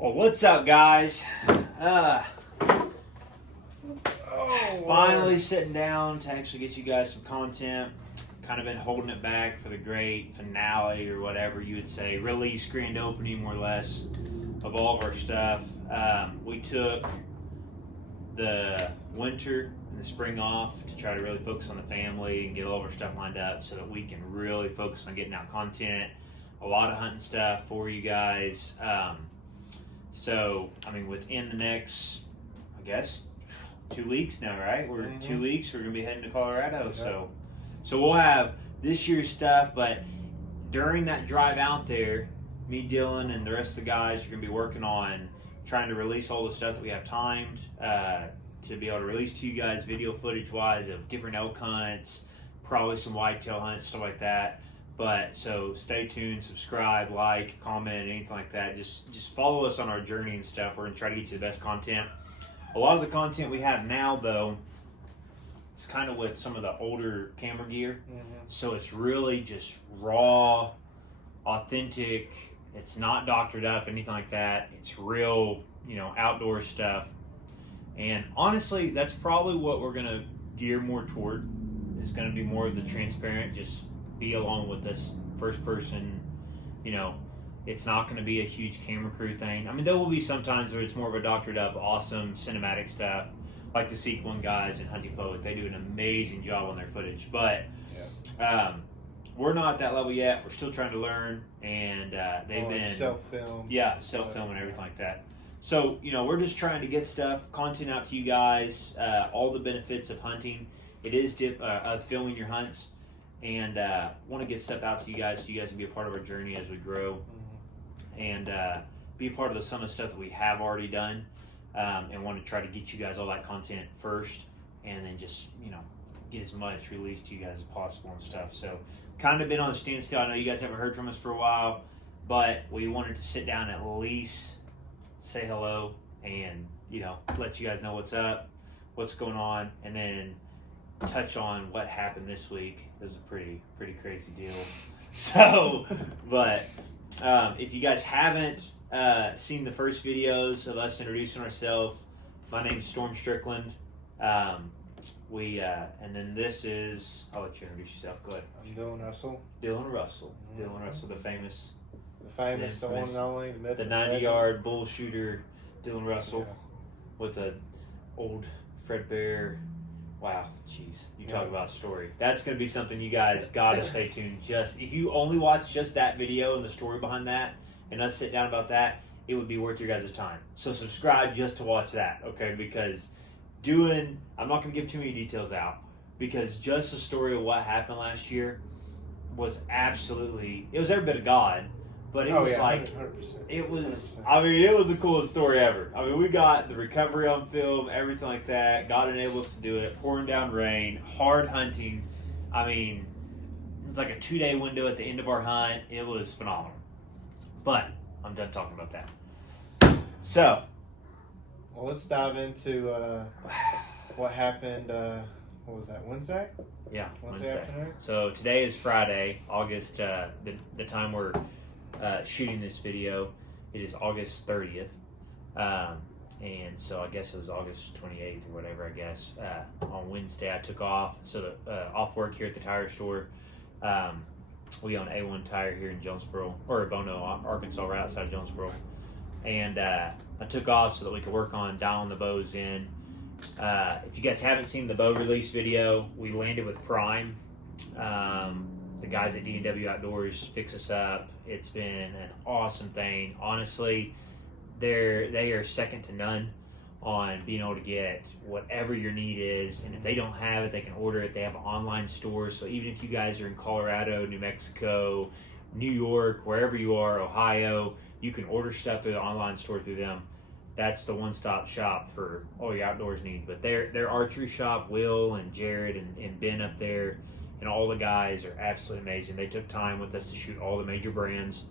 Well, what's up, guys? Finally sitting down to actually get you guys some content. Kind of been holding it back for the great finale, or whatever you would say, release, grand opening, more or less, of all of our stuff. We took the winter and the spring off to try to really focus on the family and get all of our stuff lined up so that we can really focus on getting out content, a lot of hunting stuff for you guys. So, I mean, within the next, I guess, 2 weeks now, right? We're 2 weeks. We're gonna be heading to Colorado. Okay. So we'll have this year's stuff. But during that drive out there, me, Dylan, and the rest of the guys are gonna be working on trying to release all the stuff that we have timed to be able to release to you guys, video footage wise, of different elk hunts, probably some whitetail hunts, stuff like that. But so stay tuned, subscribe, like, comment, anything like that. Just follow us on our journey and stuff. We're gonna try to get you the best content. A lot of the content we have now, though, is kind of with some of the older camera gear. So it's really just raw, authentic. It's not doctored up, anything like that. It's real, outdoor stuff. And honestly, that's probably what we're gonna gear more toward. It's gonna be more of the transparent, just be along with us, first person. It's not going to be a huge camera crew thing. I mean, there will be sometimes where it's more of a doctored up, awesome cinematic stuff, like the Sequin guys and Hunting Poet. They do an amazing job on their footage, but we're not at that level yet. We're still trying to learn, and they've been self-film. Yeah, self-film and everything like that. So, we're just trying to get content out to you guys, all the benefits of hunting. It is of filming your hunts. And want to get stuff out to you guys so you guys can be a part of our journey as we grow, and be a part of some of the stuff that we have already done, and want to try to get you guys all that content first, and then just get as much released to you guys as possible and stuff. So kind of been on a standstill. I know you guys haven't heard from us for a while, but we wanted to sit down and at least say hello and let you guys know what's up, what's going on, and then touch on what happened this week. It was a pretty crazy deal. So, but if you guys haven't seen the first videos of us introducing ourselves, my name's Storm Strickland. And then this is, I'll let you introduce yourself. Go ahead. I'm Dylan Russell. Dylan Russell, the famous, the one and only, the 90-yard bull shooter, Dylan Russell, with a old Fred Bear. Wow, jeez, you talk about a story. That's going to be something you guys got to stay tuned. Just if you only watch just that video and the story behind that, and us sit down about that, it would be worth your guys' time. So subscribe just to watch that, okay? Because I'm not going to give too many details out, because just the story of what happened last year was absolutely, it was every bit of God. But it was 100%. It was, 100%. I mean, it was the coolest story ever. I mean, we got the recovery on film, everything like that. God enabled us to do it. Pouring down rain, hard hunting. I mean, it's like a 2-day window at the end of our hunt. It was phenomenal. But I'm done talking about that. So, well, let's dive into what happened. What was that, Wednesday? Yeah, Wednesday afternoon. So today is Friday, August. The time we're shooting this video, it is August 30th, and so I guess it was August 28th or whatever. I guess on Wednesday I took off, off work here at the tire store. We own A1 Tire here in Jonesboro, or Bono, Arkansas, right outside of Jonesboro, and I took off so that we could work on dialing the bows in. If you guys haven't seen the bow release video, we landed with Prime. The guys at D&W Outdoors fix us up. It's been an awesome thing. Honestly, they are second to none on being able to get whatever your need is. And if they don't have it, they can order it. They have an online store. So even if you guys are in Colorado, New Mexico, New York, wherever you are, Ohio, you can order stuff through the online store through them. That's the one-stop shop for all your outdoors needs. But their archery shop, Will and Jared and Ben up there, and all the guys are absolutely amazing. They took time with us to shoot all the major brands,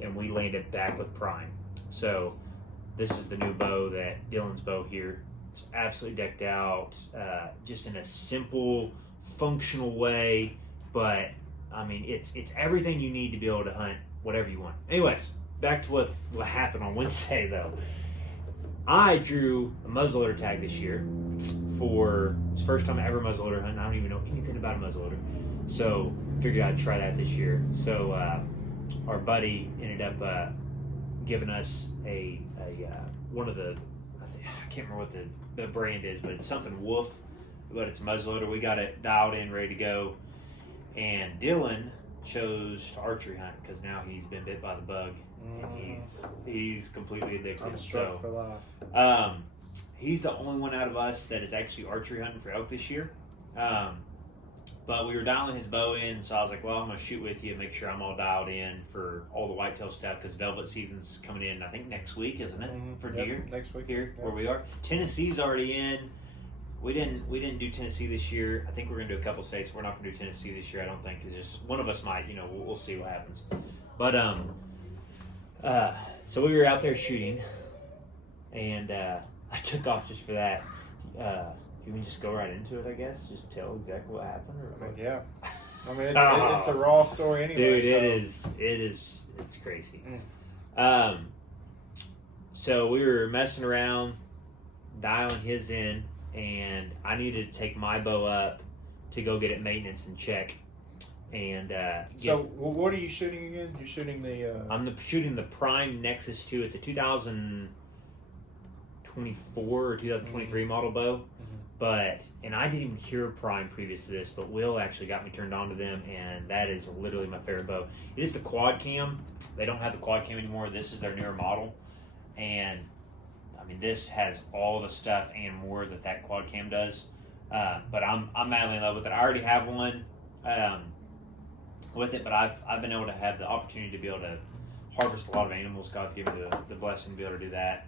and we landed back with Prime. So this is the new bow, that Dylan's bow here. It's absolutely decked out, just in a simple, functional way. But I mean, it's everything you need to be able to hunt whatever you want. Anyways, back to what happened on Wednesday though. I drew a muzzleloader tag this year for it's the first time I ever muzzleloader hunting. I don't even know anything about a muzzleloader, so figured I'd try that this year. So our buddy ended up giving us a one of the I can't remember what the brand is, but it's something Wolf, but it's a muzzleloader. We got it dialed in, ready to go, and Dylan chose to archery hunt because now he's been bit by the bug and he's completely addicted. I'm struck for life. He's the only one out of us that is actually archery hunting for elk this year. But we were dialing his bow in, so I was like, well, I'm going to shoot with you and make sure I'm all dialed in for all the whitetail stuff because velvet season's coming in, I think, next week, isn't it, for deer? Next week. Here, where we are. Tennessee's already in. We didn't do Tennessee this year. I think we're going to do a couple states. We're not going to do Tennessee this year, I don't think, because just one of us might. We'll see what happens. But so we were out there shooting, and I took off just for that. You can just go right into it, I guess. Just tell exactly what happened. Or what? Yeah. I mean, it's a raw story anyway. Dude, so. it's crazy. So we were messing around, dialing his in, and I needed to take my bow up to go get it maintenance and check. And so what are you shooting again? You're shooting the. I'm shooting the Prime Nexus 2. It's a 2024 or 2023 model bow. And I didn't even hear Prime previous to this, but Will actually got me turned on to them, and that is literally my favorite bow. It is the quad cam. They don't have the quad cam anymore. This is their newer model, and I mean this has all the stuff and more that quad cam does. But I'm madly in love with it. I already have one with it, but I've been able to have the opportunity to be able to harvest a lot of animals. God's given me the blessing to be able to do that.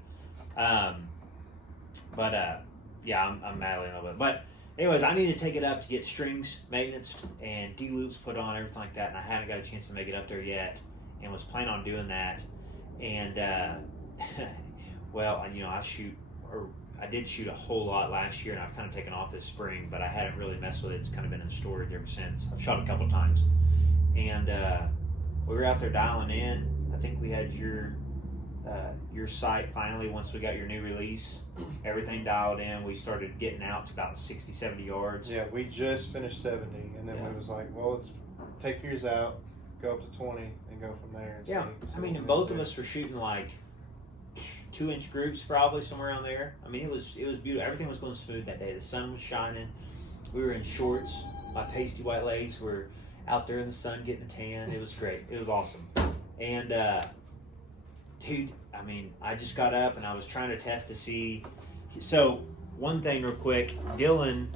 Yeah, I'm madly in love with it. But anyways, I need to take it up to get strings maintenance and D-loops put on, everything like that, and I haven't got a chance to make it up there yet and was planning on doing that. And well, I did shoot a whole lot last year, and I've kind of taken off this spring, but I hadn't really messed with it. It's kind of been in storage ever since. I've shot a couple times. And we were out there dialing in. I think we had your sight finally once we got your new release. Everything dialed in. We started getting out to about 60, 70 yards. Yeah, we just finished 70, and then we was like, well, let's take yours out, go up to 20, and go from there. And yeah, I mean, and both of us were shooting like 2-inch groups, probably somewhere around there. I mean, it was beautiful. Everything was going smooth that day. The sun was shining. We were in shorts. My pasty white legs were out there in the sun getting a tan. It was great. It was awesome. And dude, I mean, I just got up and I was trying to test to see. So one thing real quick, Dylan,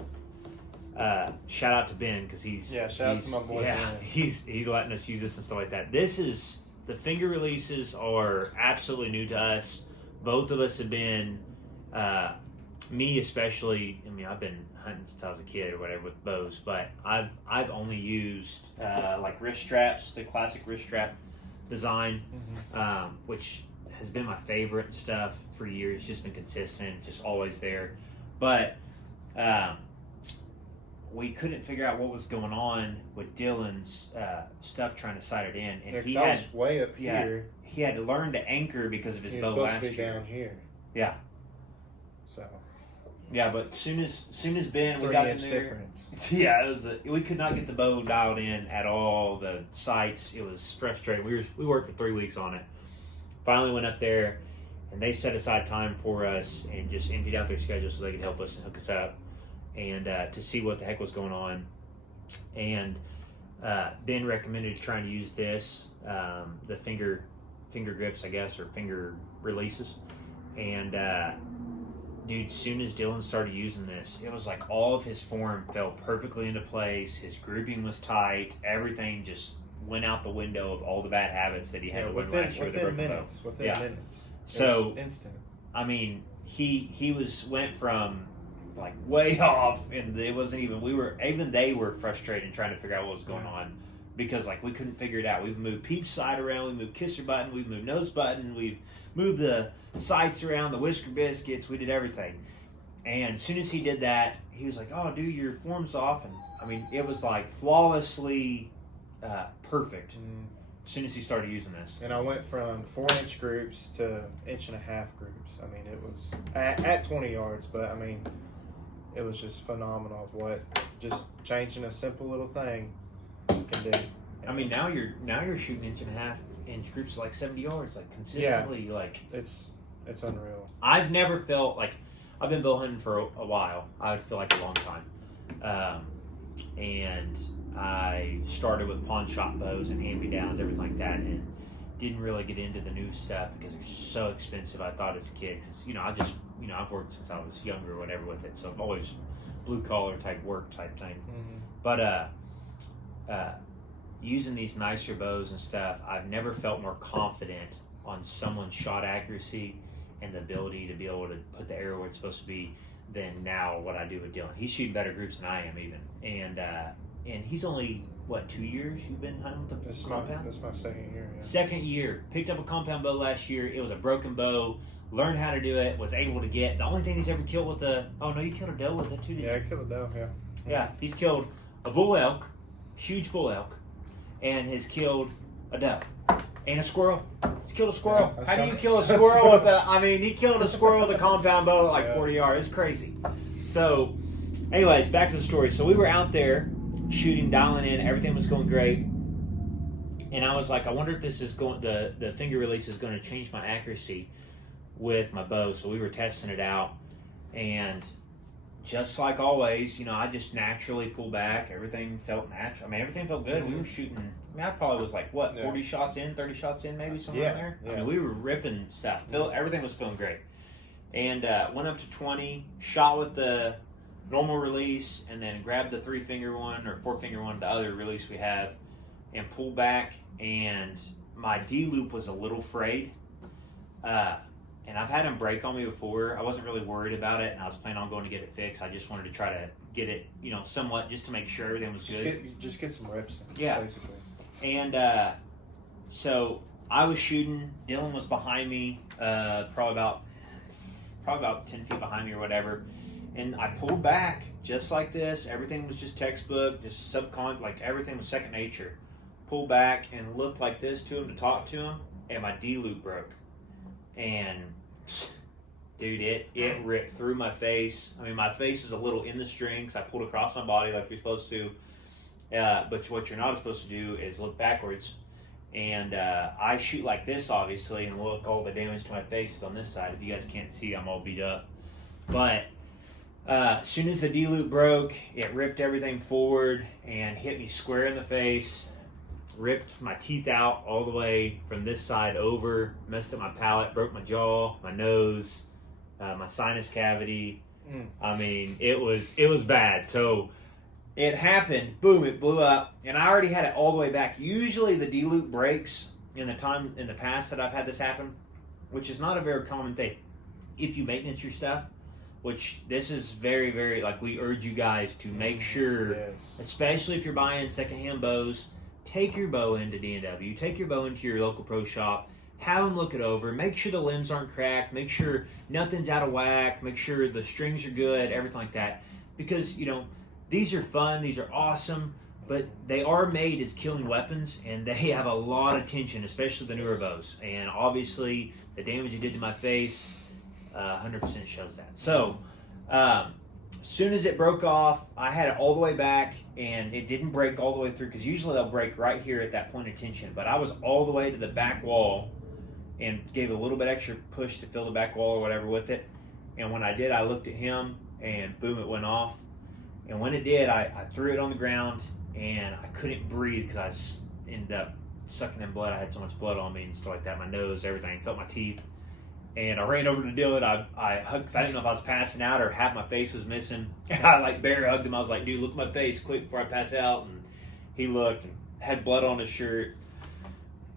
shout out to Ben because shout out to my boy. Yeah, Ben. he's letting us use this and stuff like that. The finger releases are absolutely new to us. Both of us have been, me especially. I mean, I've been hunting since I was a kid or whatever with bows, but I've only used like wrist straps, the classic wrist strap design, which has been my favorite and stuff for years. It's just been consistent, just always there. But we couldn't figure out what was going on with Dylan's stuff trying to sight it in, and he was way up here. He had to learn to anchor because of his bow last year. Supposed to be down here. Yeah. So. Yeah, but soon as Ben we got in there, difference. Yeah, we could not get the bow dialed in at all. The sights, it was frustrating. We worked for 3 weeks on it. Finally went up there, and they set aside time for us and just emptied out their schedule so they could help us and hook us up and to see what the heck was going on. And Ben recommended trying to use this, the finger grips, I guess, or finger releases. And dude, soon as Dylan started using this, it was like all of his form fell perfectly into place. His grouping was tight. Everything just went out the window of all the bad habits that he had to learn last year. Within minutes. So instant. I mean, he went from like way off, and it wasn't even they were frustrated trying to figure out what was going on because like we couldn't figure it out. We've moved peep side around, we moved kisser button, we've moved nose button, we've moved the sights around, the whisker biscuits, we did everything. And as soon as he did that, he was like, "Oh, dude, your form's off." And I mean, it was like flawlessly perfect. as soon as he started using this? And I went from 4-inch groups to 1.5-inch groups. I mean, it was at 20 yards, but I mean, it was just phenomenal of what just changing a simple little thing can do. I mean, now you're shooting 1.5-inch groups like 70 yards, like consistently. Yeah. Like It's unreal. I've never felt like I've been bow hunting for a while. I would feel like a long time, and I started with pawn shop bows and hand-me-downs, everything like that, and didn't really get into the new stuff because they're so expensive. I thought as a kid, because I've worked since I was younger or whatever with it, so I've always blue-collar type work type thing. Mm-hmm. But using these nicer bows and stuff, I've never felt more confident on someone's shot accuracy and the ability to be able to put the arrow where it's supposed to be than now what I do with Dylan. He's shooting better groups than I am even. And he's only, 2 years you've been hunting with the compound? This is my second year, yeah. Second year. Picked up a compound bow last year. It was a broken bow. Learned how to do it. Was able to get. The only thing he's ever killed with you killed a doe with it too, didn't you? Yeah, I killed a doe, yeah. Yeah, he's killed a bull elk, huge bull elk, and has killed a doe. And a squirrel. He's killed a squirrel. Yeah, how do you kill a squirrel with he killed a squirrel with a compound bow at like 40 yards. It's crazy. So, anyways, back to the story. So we were out there shooting, dialing in, everything was going great. And I was like, I wonder if this is the finger release is going to change my accuracy with my bow. So we were testing it out, and just like always, I just naturally pulled back. Everything felt natural. I mean, everything felt good. Mm-hmm. We were shooting. I probably was like 40 shots in, 30 shots in, maybe somewhere in there. Yeah. I mean, we were ripping stuff. Everything was feeling great. And went up to 20, shot with the normal release, and then grabbed the 3-finger one or 4-finger one, the other release we have, and pulled back. And my D loop was a little frayed. And I've had them break on me before. I wasn't really worried about it, and I was planning on going to get it fixed. I just wanted to try to get it, somewhat, just to make sure everything was good. Just get some reps in, Yeah. basically. And so I was shooting. Dylan was behind me, probably about 10 feet behind me or whatever. And I pulled back just like this. Everything was just textbook, just like everything was second nature. Pulled back and looked like this to him to talk to him, and my D loop broke. And dude, it ripped through my face. I mean, my face was a little in the strings. I pulled across my body like you're supposed to. But what you're not supposed to do is look backwards. And I shoot like this, obviously, and look, all the damage to my face is on this side. If you guys can't see, I'm all beat up. But as soon as the D loop broke, it ripped everything forward and hit me square in the face. Ripped my teeth out all the way from this side over, messed up my palate, broke my jaw, my nose, my sinus cavity. I mean, it was bad. So it happened, boom, it blew up, and I already had it all the way back. Usually the D loop breaks in the past that I've had this happen, which is not a very common thing. If you maintenance your stuff, which this is very, very, like, we urge you guys to make sure, yes. especially if you're buying secondhand bows, take your bow into D&W, take your bow into your local pro shop, have them look it over, make sure the limbs aren't cracked, make sure nothing's out of whack, make sure the strings are good, everything like that. Because, these are fun, these are awesome, but they are made as killing weapons, and they have a lot of tension, especially the newer bows. And obviously, the damage it did to my face 100% shows that. So, as soon as it broke off, I had it all the way back, and it didn't break all the way through, because usually they'll break right here at that point of tension. But I was all the way to the back wall and gave a little bit extra push to fill the back wall or whatever with it. And when I did, I looked at him, and boom, it went off. And when it did, I threw it on the ground, and I couldn't breathe because I ended up sucking in blood. I had so much blood on me and stuff like that, my nose, everything, felt my teeth. And I ran over to Dylan. I hugged, because I didn't know if I was passing out or half my face was missing. And I bear hugged him. I was like, dude, look at my face quick before I pass out. And he looked and had blood on his shirt.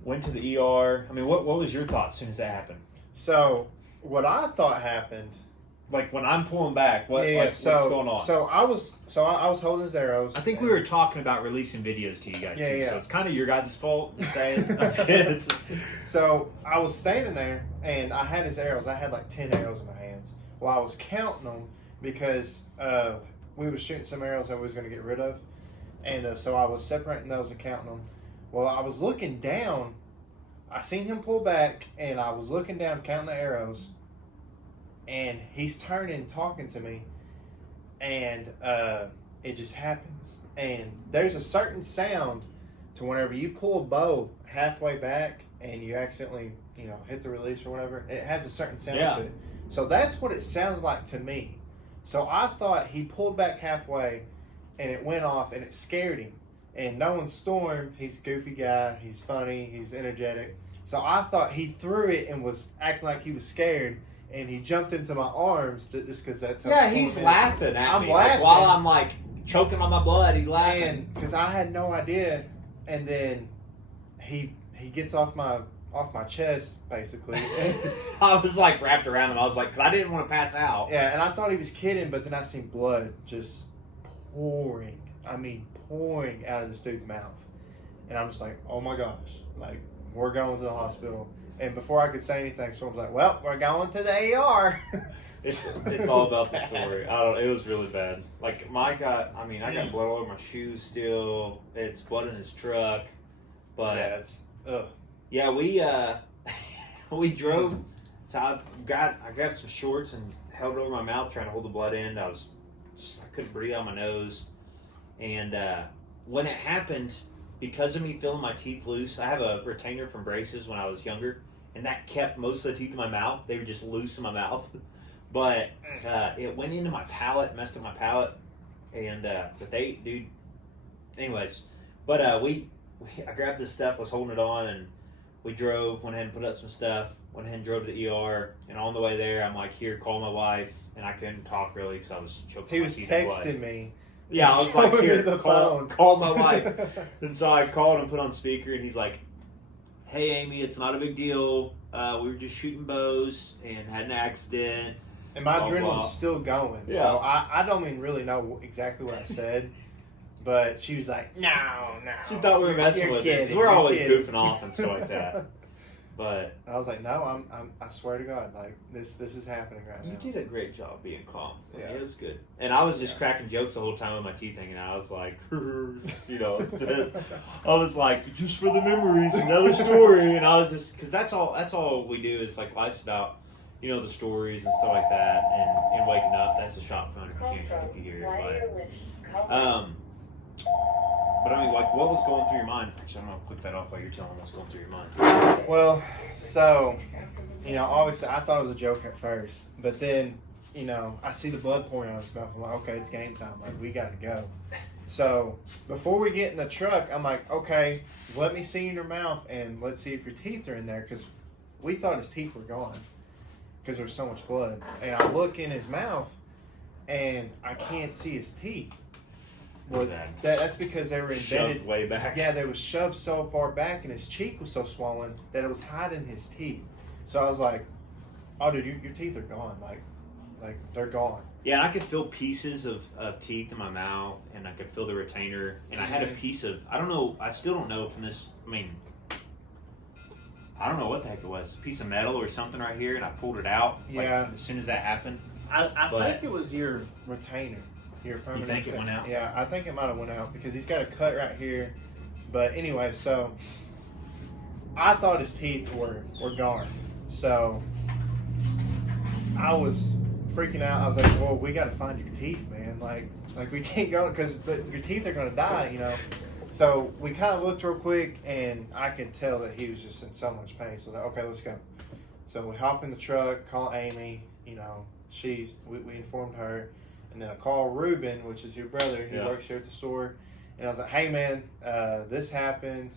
Went to the ER. I mean, what was your thoughts as soon as that happened? So what I thought happened, like when I'm pulling back, what's going on? So I was holding his arrows. I think we were talking about releasing videos to you guys too. Yeah. So it's kind of your guys' fault. That's good. So I was standing there, and I had his arrows. I had like 10 arrows in my hands. Well, I was counting them because we were shooting some arrows that we was going to get rid of, and so I was separating those and counting them. Well, I was looking down. I seen him pull back, and I was looking down, counting the arrows, and he's turning, talking to me, and it just happens. And there's a certain sound to whenever you pull a bow halfway back and you accidentally, hit the release or whatever, it has a certain sound to it. So that's what it sounded like to me. So I thought he pulled back halfway and it went off and it scared him. And knowing Storm, he's a goofy guy, he's funny, he's energetic. So I thought he threw it and was acting like he was scared, and he jumped into my arms just because that's how. Yeah, he's laughing at me. I'm laughing. While I'm like choking on my blood, he's laughing. Because I had no idea, and then he gets off my chest basically. I was like wrapped around him. I was like, because I didn't want to pass out. Yeah, and I thought he was kidding, but then I seen blood just pouring. I mean, pouring out of this dude's mouth, and I'm just like, oh my gosh, like we're going to the hospital. And before I could say anything, Storm's like, well, we're going to the ER. It's all about the story. It was really bad. Like I got blood all over my shoes still. It's blood in his truck. But Yeah, it's ugh. yeah, we drove. So I grabbed some shorts and held it over my mouth trying to hold the blood in. I couldn't breathe out my nose. And when it happened, because of me feeling my teeth loose, I have a retainer from braces when I was younger, and that kept most of the teeth in my mouth. They were just loose in my mouth. But it went into my palate, messed up my palate, and anyways. But I grabbed this stuff, was holding it on, and we drove, went ahead and put up some stuff, went ahead and drove to the ER, and on the way there, I'm like, here, call my wife, and I couldn't talk really because I was choking. He my was teeth in blood. texting me. Yeah, I was like, Showing me here, the call phone. my wife. And so I called and put on speaker, and he's like, hey, Amy, it's not a big deal. We were just shooting bows and had an accident. And my Blah, adrenaline's blah. still going. Yeah. So I don't even really know exactly what I said. But she was like, no. She thought we were messing You're with it. 'Cause kidding, we're you're always kidding. goofing off and stuff like that. But I was like, no, I swear to God, like this is happening right you now. did a great job being calm. Yeah. It was good. And I was just cracking jokes the whole time with my teeth hanging out. I was like, I was like, just for the memories, another story. And I was just, because that's all we do is like life's about, the stories and stuff like that. And waking up, that's a shot phone if you hear it. But I mean, like, what was going through your mind? Actually, I'm going to click that off while you're telling what's going through your mind. Well, so, obviously I thought it was a joke at first. But then, I see the blood pouring out of his mouth. I'm like, okay, it's game time. Like, we got to go. So, before we get in the truck, I'm like, okay, let me see in your mouth and let's see if your teeth are in there. Because we thought his teeth were gone because there was so much blood. And I look in his mouth and I can't see his teeth. Well, that's because they were embedded Shoved way back. Yeah, they was shoved so far back, and his cheek was so swollen that it was hiding his teeth. So I was like, "Oh, dude, your teeth are gone. Like they're gone." Yeah, and I could feel pieces of teeth in my mouth, and I could feel the retainer, and I had a piece of, I don't know, I still don't know from this, I don't know what the heck it was, a piece of metal or something right here, and I pulled it out as soon as that happened. I think it was your retainer. Your permanent. You think it went out? Yeah, I think it might have went out because he's got a cut right here. But anyway, so I thought his teeth were gone. So I was freaking out. I was like, well, we got to find your teeth, man. Like we can't go because your teeth are going to die, So we kind of looked real quick, and I could tell that he was just in so much pain. So I was like, okay, let's go. So we hop in the truck, call Amy. We informed her. And then I call Ruben, which is your brother. He works here at the store. And I was like, hey, man, this happened.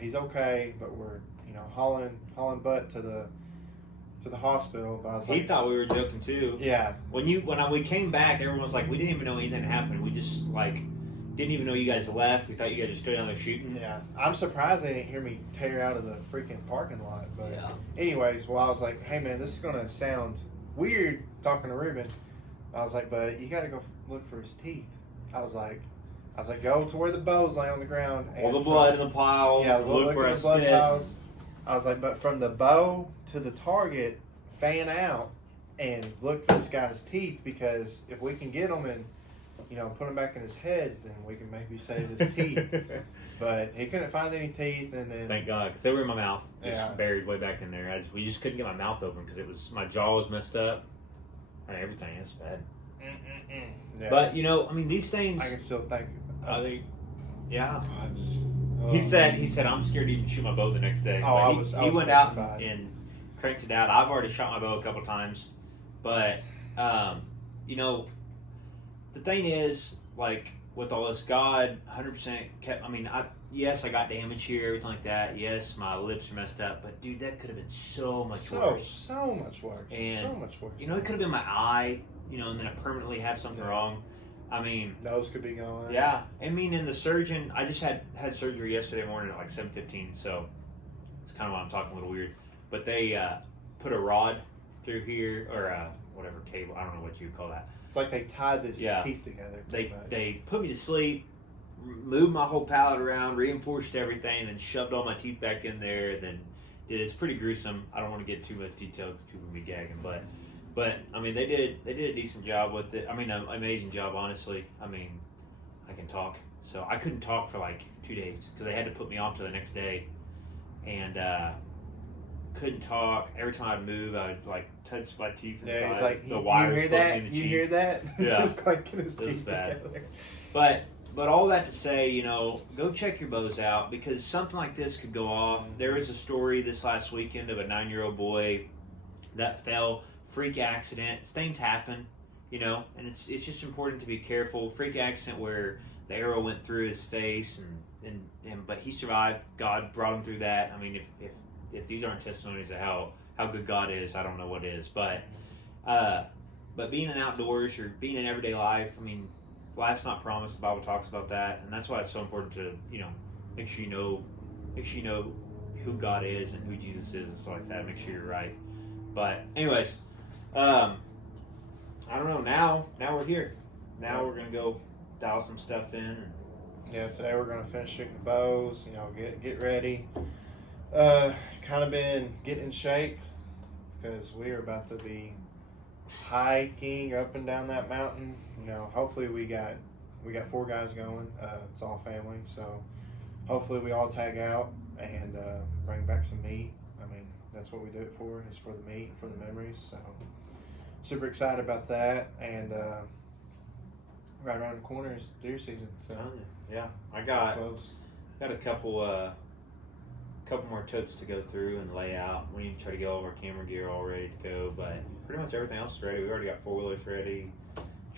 He's okay, but we're, hauling butt to the hospital. But I was He thought we were joking, too. Yeah. When we came back, everyone was like, we didn't even know anything happened. We just, didn't even know you guys left. We thought you guys just stood down there shooting. Yeah. I'm surprised they didn't hear me tear out of the freaking parking lot. But anyways, I was like, hey, man, this is going to sound weird talking to Ruben. I was like, but you got to go look for his teeth. I was like, go to where the bows lay on the ground. All the blood in the piles. Yeah, look where I at the blood spit. piles. I was like, but from the bow to the target, fan out and look for this guy's teeth, because if we can get them and, put them back in his head, then we can maybe save his teeth. But he couldn't find any teeth, and then Thank God, because they were in my mouth, just Yeah. buried way back in there. We just couldn't get my mouth open because my jaw was messed up. I mean, everything is bad. yeah. But these things. I can still think. I think, yeah. I just, He said I'm scared to even shoot my bow the next day. Oh, But I he was went out petrified. and cranked it out. I've already shot my bow a couple times, but the thing is, like with all this, God 100% kept. I mean, yes, I got damage here, everything like that. Yes, my lips are messed up, but dude, that could have been so much worse. So much worse. And, so much worse. It could have been my eye, and then I permanently have something wrong. I mean, nose could be gone. yeah. I mean, and the surgeon, I just had surgery yesterday morning at like 7:15, so it's kind of why I'm talking a little weird. But they put a rod through here, or whatever cable, I don't know what you would call that. It's like they tied this Yeah. teeth together. Too much. They put me to sleep, moved my whole palate around, reinforced everything, and then shoved all my teeth back in there. And then it's pretty gruesome. I don't want to get too much detail because people will be gagging, but I mean they did a decent job with it. I mean, an amazing job, honestly. I mean, I can talk, so I couldn't talk for like 2 days because they had to put me off to the next day, and couldn't talk. Every time I'd move, I would like touch my teeth inside. Yeah, it's like the wires you hear poking that? in the You cheek. hear that? Yeah. Just like get his It was teeth bad. together. But all that to say, go check your bows out because something like this could go off. There was a story this last weekend of a 9-year-old boy that fell, freak accident. Things happen, and it's just important to be careful. Freak accident where the arrow went through his face, and but he survived. God brought him through that. I mean, if these aren't testimonies of how good God is, I don't know what is. But being in outdoors or being in everyday life, I mean, life's not promised. The Bible talks about that, and that's why it's so important to make sure you know who God is and who Jesus is and stuff like that. Make sure you're right. But anyways, I don't know. Now we're here. Now we're gonna go dial some stuff in. Yeah, today we're gonna finish shooting the bows. Get ready. Kind of been getting in shape because we are about to be hiking up and down that mountain. Hopefully we got 4 guys going. It's all family, so hopefully we all tag out and bring back some meat. I mean, that's what we do it for. Is for the meat, for the memories. So super excited about that. And right around the corner is deer season. So Yeah, I it's got close. a couple more totes to go through and lay out. We need to try to get all of our camera gear all ready to go, but pretty much everything else is ready. We already got 4-wheelers ready,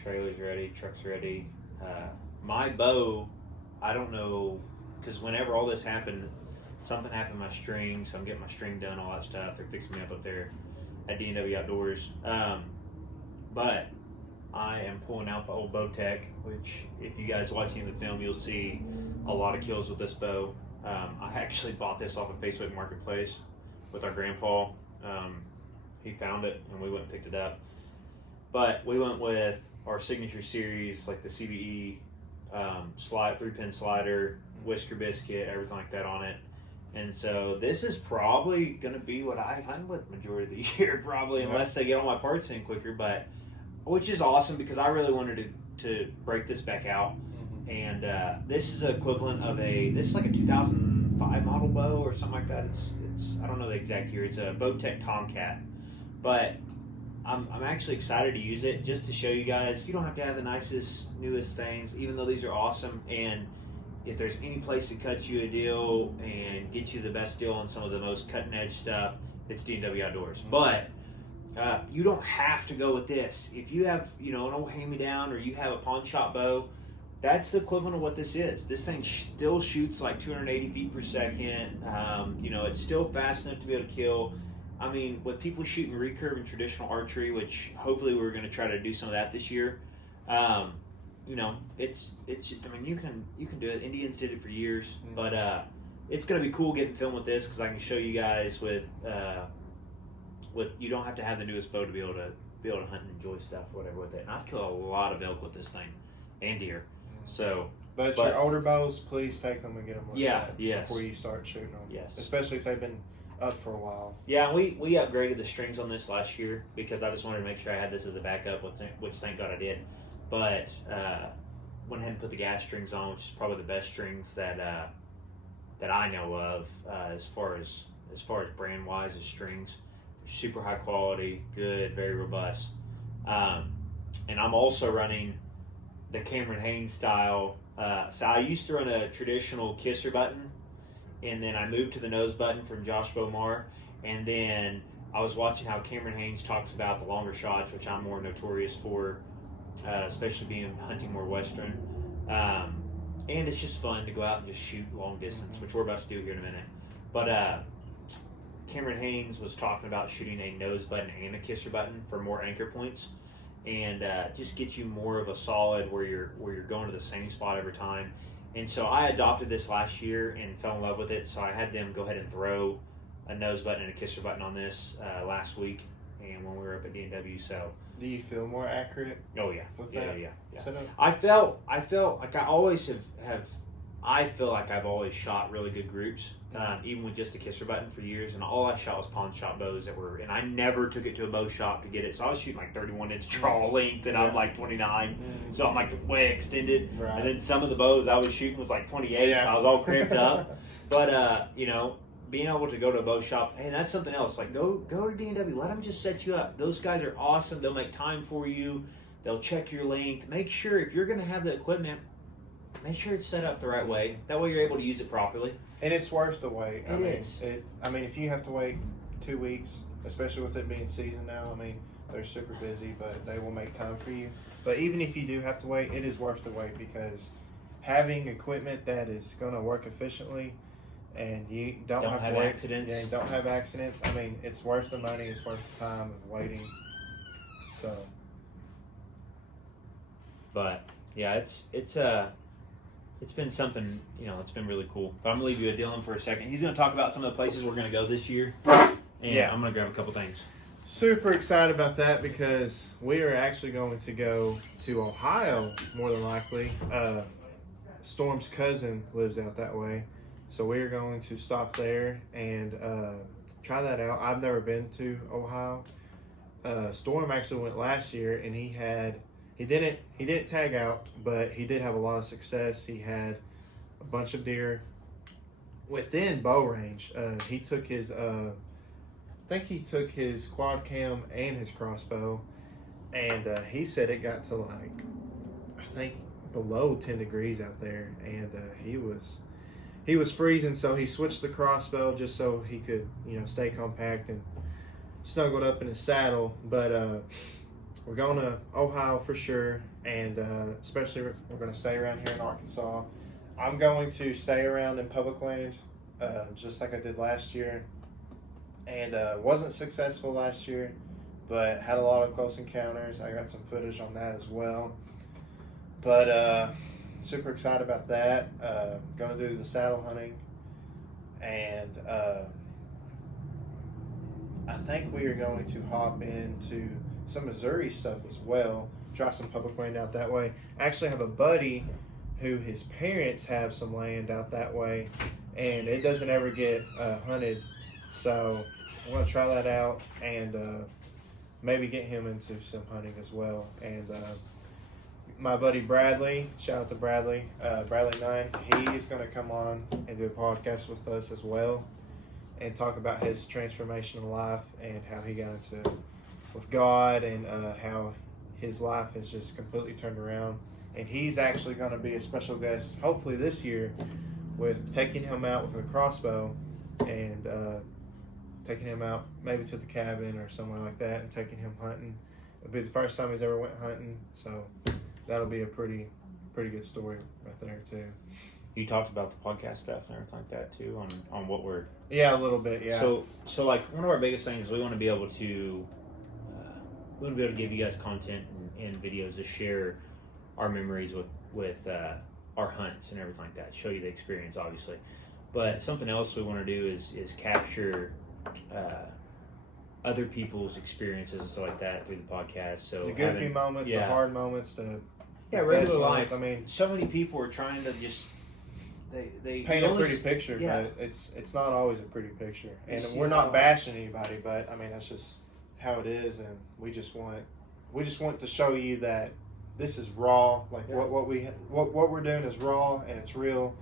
trailers ready, trucks ready. My bow, I don't know, because whenever all this happened, something happened to my string, so I'm getting my string done, all that stuff. They're fixing me up there at D&W Outdoors. But I am pulling out the old Bowtech, which if you guys watching the film, you'll see a lot of kills with this bow. I actually bought this off of Facebook Marketplace with our grandpa. He found it and we went and picked it up. But we went with our signature series, like the CBE 3-pin slider, whisker biscuit, everything like that on it. And so this is probably going to be what I hunt with majority of the year, probably, unless they get all my parts in quicker. But which is awesome because I really wanted to break this back out. And this is equivalent of this is like a 2005 model bow or something like that. It's I don't know the exact year. It's a Bowtech Tomcat, but I'm actually excited to use it just to show you guys. You don't have to have the nicest, newest things, even though these are awesome. And if there's any place that cuts you a deal and gets you the best deal on some of the most cutting edge stuff, it's D&W Outdoors. But you don't have to go with this. If you have an old hand-me-down or you have a pawn shop bow, that's the equivalent of what this is. This thing still shoots like 280 feet per second. It's still fast enough to be able to kill. I mean, with people shooting recurve and traditional archery, which hopefully we're going to try to do some of that this year. It's. I mean, you can do it. Indians did it for years, but it's going to be cool getting film with this because I can show you guys with you don't have to have the newest bow to be able to hunt and enjoy stuff, whatever with it. And I've killed a lot of elk with this thing and deer. So, But your older bows, please take them and get them looked at yes. before you start shooting them. Yes. Especially if they've been up for a while. Yeah, we upgraded the strings on this last year because I just wanted to make sure I had this as a backup, which thank God I did. But went ahead and put the gas strings on, which is probably the best strings that that I know of as far as brand wise as strings. They're super high quality, good, very robust. And I'm also running the Cameron Hanes style. So I used to run a traditional kisser button, and then I moved to the nose button from Josh Bomar, and then I was watching how Cameron Hanes talks about the longer shots, which I'm more notorious for, especially being hunting more Western. And it's just fun to go out and just shoot long distance, which we're about to do here in a minute. But Cameron Hanes was talking about shooting a nose button and a kisser button for more anchor points, and just get you more of a solid where you're going to the same spot every time. And so I adopted this last year and fell in love with it. So I had them go ahead and throw a nose button and a kisser button on this last week, and when we were up at D&W. So Do you feel more accurate? oh yeah, With yeah, that? yeah, yeah. Setup? I felt like I always have. I feel like I've always shot really good groups, even with just the kisser button for years. And all I shot was pawn shop bows and I never took it to a bow shop to get it. So I was shooting like 31-inch draw length, and I'm like 29, so I'm like way extended. Right. And then some of the bows I was shooting was like 28, so I was all cramped up. But being able to go to a bow shop, and that's something else. Like go to D&W, let them just set you up. Those guys are awesome. They'll make time for you. They'll check your length. Make sure if you're going to have the equipment, make sure it's set up the right way. That way you're able to use it properly. And it's worth the wait. It is. I mean, if you have to wait 2 weeks, especially with it being season now, I mean, they're super busy, but they will make time for you. But even if you do have to wait, it is worth the wait, because having equipment that is going to work efficiently and you don't have to wait, accidents. Yeah, you don't have accidents. I mean, it's worth the money. It's worth the time of waiting. So. But yeah, it's been something, it's been really cool. But I'm gonna leave you with Dylan for a second. He's gonna talk about some of the places we're gonna go this year. And Yeah. I'm gonna grab a couple things. Super excited about that, because we are actually going to go to Ohio, more than likely. Storm's cousin lives out that way, so we are going to stop there and try that out. I've never been to Ohio. Storm actually went last year, and he didn't tag out, but he did have a lot of success. He had a bunch of deer within bow range. He took his I think he took his quad cam and his crossbow, and he said it got to like, I think, below 10 degrees out there, and he was freezing. So he switched the crossbow just so he could stay compact and snuggled up in his saddle. But we're going to Ohio for sure, and especially we're going to stay around here in Arkansas. I'm going to stay around in public land, just like I did last year. And wasn't successful last year, but had a lot of close encounters. I got some footage on that as well. But super excited about that. Going to do the saddle hunting. And I think we are going to hop into some Missouri stuff as well. Try some public land out that way. I actually have a buddy who his parents have some land out that way, and it doesn't ever get hunted. So I'm going to try that out and maybe get him into some hunting as well. And my buddy Bradley, shout out to Bradley, Bradley9, he is going to come on and do a podcast with us as well and talk about his transformation in life and how he got into with God, and how his life has just completely turned around. And he's actually going to be a special guest, hopefully this year, with taking him out with a crossbow and taking him out maybe to the cabin or somewhere like that and taking him hunting. It'll be the first time he's ever went hunting, so that'll be a pretty good story right there too. You talked about the podcast stuff and everything like that too, on what we're... Yeah, a little bit, yeah. So like one of our biggest things is we want to be able to give you guys content and videos to share our memories with our hunts and everything like that. Show you the experience, obviously. But something else we want to do is capture other people's experiences and stuff like that through the podcast. So the goofy moments, the hard moments, regular life. I mean, so many people are trying to just they paint a pretty picture, yeah. but it's not always a pretty picture. And It's, we're not bashing anybody, but I mean that's just how it is, and we just want to show you that this is raw. Like what we're doing is raw and it's real,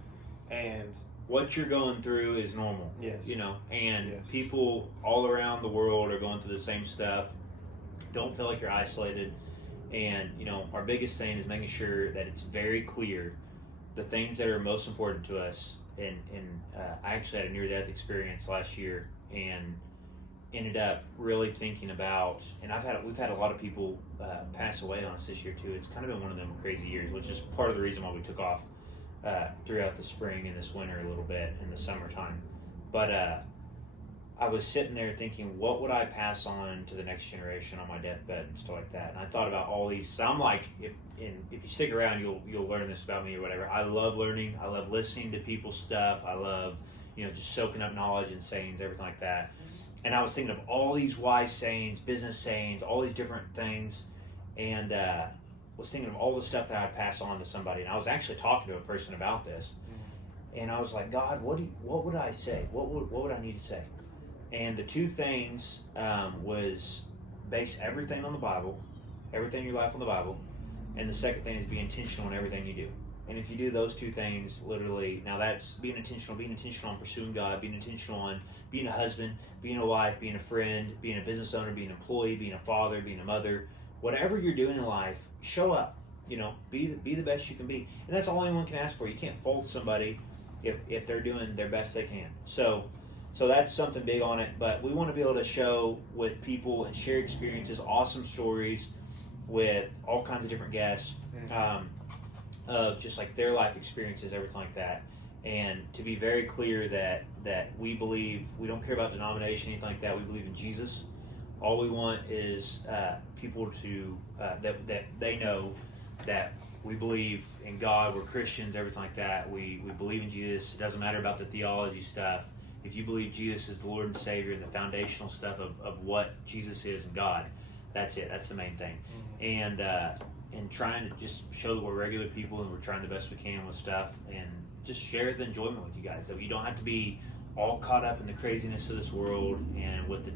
and what you're going through is normal. Yes. You know, and Yes. people all around the world are going through the same stuff. Don't feel like you're isolated. And, you know, our biggest thing is making sure that it's very clear the things that are most important to us. And I actually had a near-death experience last year and ended up really thinking about, and we've had a lot of people pass away on us this year too. It's kind of been one of them crazy years, which is part of the reason why we took off throughout the spring and this winter a little bit in the summertime. But I was sitting there thinking, what would I pass on to the next generation on my deathbed and stuff like that. And I thought about all these. So I'm like, if you stick around, you'll learn this about me or whatever. I love learning. I love listening to people's stuff. I love, you know, just soaking up knowledge and sayings, everything like that. And I was thinking of all these wise sayings, business sayings, all these different things, and was thinking of all the stuff that I'd pass on to somebody. And I was actually talking to a person about this, and I was like, God, what would I say? What would I need to say? And the two things was base everything on the Bible, everything in your life on the Bible, and the second thing is be intentional in everything you do. And if you do those two things, literally, now that's being intentional on pursuing God, being intentional on being a husband, being a wife, being a friend, being a business owner, being an employee, being a father, being a mother, whatever you're doing in life, show up. You know, be the best you can be. And that's all anyone can ask for. You can't fault somebody if they're doing their best they can. So that's something big on it. But we want to be able to show with people and share experiences, awesome stories with all kinds of different guests. Of just like their life experiences, everything like that, and to be very clear that we believe, we don't care about denomination, anything like that. We believe in Jesus. All we want is people to that they know that we believe in God. We're Christians, everything like that. We believe in Jesus. It doesn't matter about the theology stuff. If you believe Jesus is the Lord and Savior and the foundational stuff of what Jesus is and God, that's it. That's the main thing. And trying to just show that we're regular people and we're trying the best we can with stuff and just share the enjoyment with you guys. That you don't have to be all caught up in the craziness of this world and with the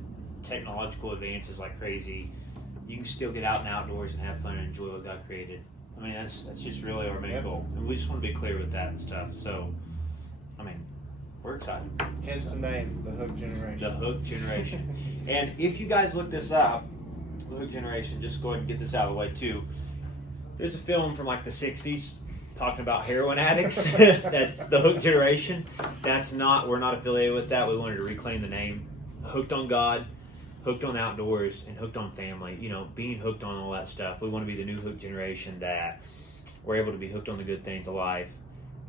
technological advances like crazy. You can still get out and outdoors and have fun and enjoy what God created. I mean, that's just really our main goal. And we just want to be clear with that and stuff. So, I mean, we're excited. Hence the name, the Hook Generation. The Hook Generation. And if you guys look this up, the Hook Generation, just go ahead and get this out of the way too. There's a film from like the 60s talking about heroin addicts. That's the Hook Generation. We're not affiliated with that. We wanted to reclaim the name. Hooked on God, hooked on outdoors, and hooked on family. You know, being hooked on all that stuff. We want to be the new Hook Generation that we're able to be hooked on the good things of life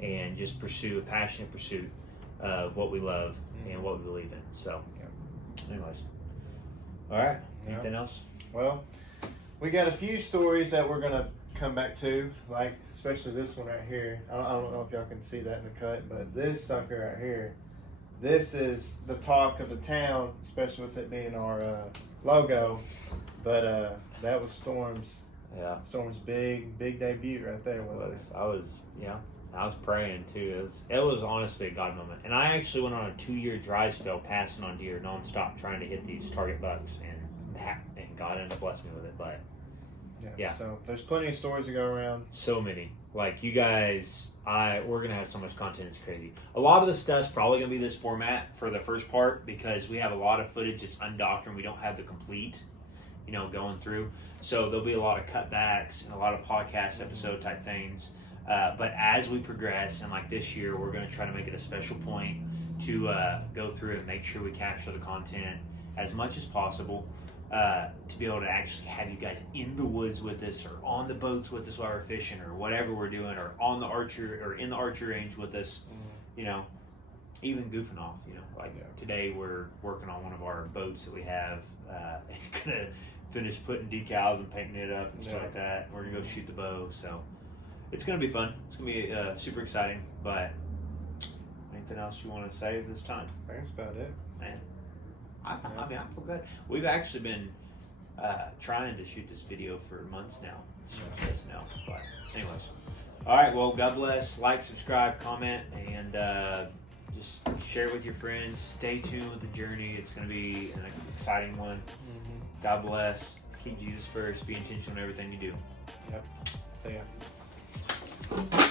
and just pursue a passionate pursuit of what we love and what we believe in. So, anyways. All right. Anything else? Well, we got a few stories that we're going to come back to, like especially this one right here. I don't know if y'all can see that in the cut, but this sucker right here, this is the talk of the town, especially with it being our logo. But that was Storm's big debut right there with us. I was praying too. It was honestly a God moment. And I actually went on a 2-year dry spell passing on deer nonstop trying to hit these target bucks, and God ended up blessing me with it. But yeah. So there's plenty of stories to go around. So many. Like you guys, we're gonna have so much content. It's crazy. A lot of the stuff's probably gonna be this format for the first part because we have a lot of footage that's undoctored. We don't have the complete, going through. So there'll be a lot of cutbacks and a lot of podcast episode type things. But as we progress, and like this year, we're gonna try to make it a special point to go through and make sure we capture the content as much as possible. To be able to actually have you guys in the woods with us, or on the boats with us while we're fishing, or whatever we're doing, or on the in the archery range with us, even goofing off. Today we're working on one of our boats that we have, and gonna finish putting decals and painting it up and stuff like that. We're gonna go shoot the bow, so it's gonna be fun. It's gonna be super exciting. But anything else you want to say this time? That's about it, man. I feel good. We've actually been trying to shoot this video for months now. But anyways. All right, well, God bless. Like, subscribe, comment, and just share with your friends. Stay tuned with the journey. It's going to be an exciting one. God bless. Keep Jesus first. Be intentional in everything you do. Yep. See ya.